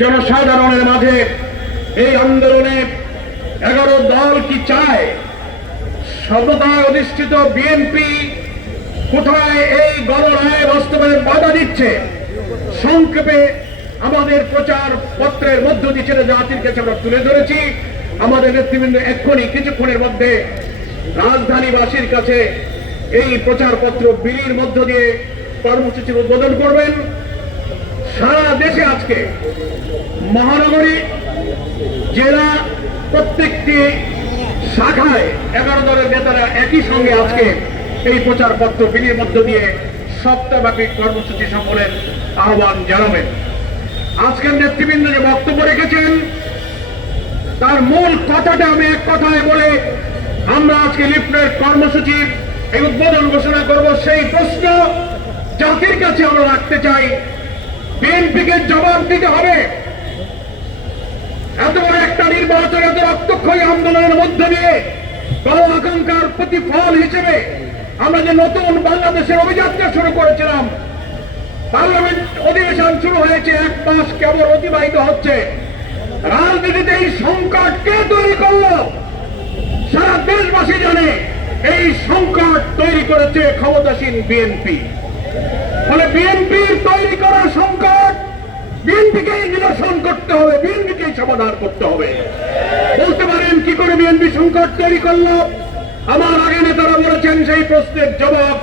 জনসাধারণের মাঝে এই আন্দোলনে 11 দল কি চায়, সর্বদাই অধিষ্ঠিত বিএনপি কোথায় এই গণরায় বাস্তবায়নে বাধা দিচ্ছে। সংক্ষেপে আমাদের প্রচার পত্রের মধ্য দিয়ে ছেড়ে জাতির কাছে আমরা তুলে ধরেছি। আমাদের নেতৃবৃন্দ এক্ষুনি কিছুক্ষণের মধ্যে রাজধানীবাসীর কাছে এই প্রচার পত্র বিলির মধ্য দিয়ে কর্মসূচির উদ্বোধন করবেন। সারা দেশে আজকে মহানগরী জেলা প্রত্যেকটি শাখায় 11 দলের নেতারা একই সঙ্গে আজকে এই প্রচার পত্র বিলির মধ্য দিয়ে সপ্তাহব্যাপী কর্মসূচি সফলের আহ্বান জানাবেন। আজকের নেতৃবৃন্দ যে বক্তব্য রেখেছেন তার মূল কথাটা আমি এক কথায় বলে আমরা আজকে লিফলেট কর্মসূচির এই উদ্বোধন ঘোষণা করব। সেই প্রশ্ন জাতির কাছে আমরা রাখতে চাই, বিএনপিকে জবাব দিতে হবে। এত বড় একটা নির্বাচন, এত রক্তক্ষয়ী আন্দোলনের মধ্য দিয়ে গণ আকাঙ্ক্ষার প্রতিফল হিসেবে আমরা যে নতুন বাংলাদেশের অভিযাত্রা শুরু করেছিলাম, পার্লামেন্ট অধিবেশন শুরু হয়েছে, 1 মাস কেবল অতিবাহিত হচ্ছে। রাজনীতিতে এই সংকট কে তৈরি করলো? সারা দেশবাসী জানে এই সংকট তৈরি করেছে ক্ষমতাসীন বিএনপি। ফলে বিএনপির তৈরি করা সংকট বিএনপিকেই নিরসন করতে হবে, বিএনপিকেই সমাধান করতে হবে। বলতে পারেন কি করে বিএনপি সংকট তৈরি করলো? আমার আগে নেতারা বলেছেন, সেই প্রশ্নের জবাব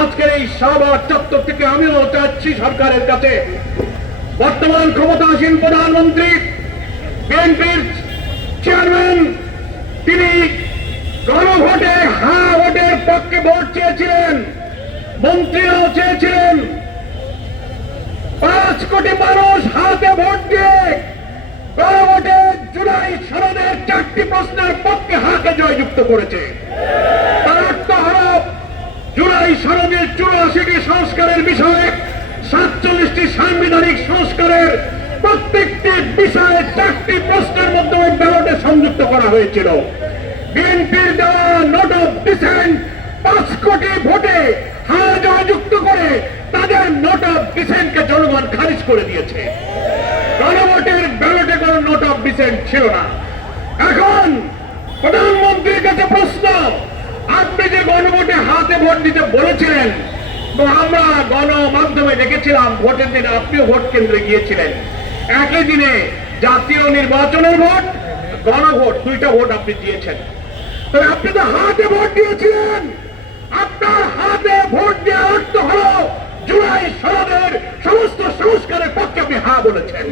আজকের এই শাহবাগ চত্বর থেকে আমিও চাচ্ছি সরকারের কাছে। বর্তমান ক্ষমতাসীন প্রধানমন্ত্রী, বিএনপির চেয়ারম্যান, তিনি গণভোটে ভোটের পক্ষে ভোট চেয়েছিলেন, মন্ত্রীরাও চেয়েছিলেন। 5 কোটি মানুষ হাতে ভোট দিয়ে গণভোটে জুলাই সনদের 4টি প্রশ্নের পক্ষে হাতে জয়যুক্ত করেছে। তার অর্থ হল জুলাই সনদের 84টি সংস্কারের বিষয়ে 47টি সাংবিধানিক সংস্কারের প্রত্যেকটি বিষয়ে 4টি প্রশ্নের মাধ্যমে ব্যালটে সংযুক্ত করা হয়েছিল। বিএনপির দেওয়া নোট অফ ডিসেন্ট 5 কোটি ভোটে হার জয়যুক্ত করে তাদের নোট অফ ডিসেন্টকে জনগণ খারিজ করে দিয়েছে। গণভোটের ব্যালটে কোনো নোট অফ ডিসেন্ট ছিল না। এখন প্রধানমন্ত্রীর কাছে প্রশ্ন, আপনি যে গণভোটে হাতে ভোট দিতে বলেছিলেন, তো আমরা গণমাধ্যমে দেখেছিলাম ভোটের দিন আপনিও ভোট কেন্দ্রে গিয়েছিলেন। একই দিনে জাতীয় নির্বাচনের ভোট, গণভোট, 2টা ভোট আপনি দিয়েছেন। তবে আপনি তো হাতে ভোট দিয়েছিলেন। আপনার হাতে ভোট দেওয়ার অর্থ হল জুলাই সনদের সমস্ত সংস্কারের পক্ষে আপনি হা বলেছেন।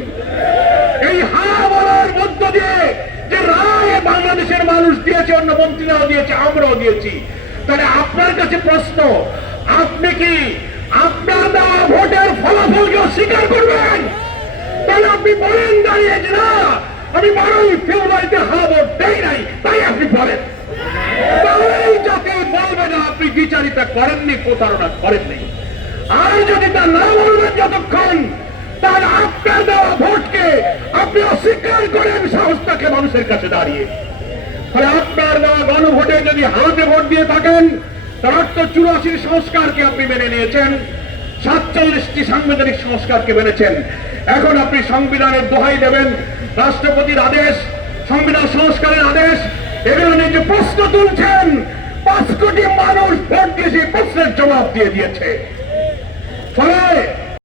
এই হা বলার মধ্য দিয়ে যে রায় বাংলাদেশের মানুষ দিয়েছে, অন্য মন্ত্রীরাও দিয়েছে, আমরাও দিয়েছি। তাহলে আপনার কাছে প্রশ্ন, আপনি কি আপনার দেওয়া ভোটের ফলাফলকে অস্বীকার করবেন? তাহলে আপনি বলেন দাঁড়িয়ে যে না, আমি 12ই ফেব্রুয়ারিতে হা ভোট দেই নাই, তাই আপনি বলেন। তাহলেই জাতি বলবে না আপনি বিচারিতা করেননি, প্রতারণা করেননি। আর যদি তা না বলবেন যতক্ষণ, তাহলে আপনার দেওয়া ভোটকে আপনি অস্বীকার করেন সাহস থাকে মানুষের কাছে দাঁড়িয়ে। ফলে আপনার দেওয়া গণভোটে যদি হাতে ভোট দিয়ে থাকেন, তার অর্থ 84 সংস্কারকে আপনি মেনে নিয়েছেন, 47টি সাংবিধানিক সংস্কারকে মেনেছেন। এখন আপনি সংবিধানের দোহাই দেবেন, রাষ্ট্রপতির আদেশ, সংবিধান সংস্কারের আদেশ, এগুলো নিয়ে যে প্রশ্ন তুলছেন, 5 কোটি মানুষ ভোট দিয়ে সেই প্রশ্নের জবাব দিয়ে দিয়েছে। ফলে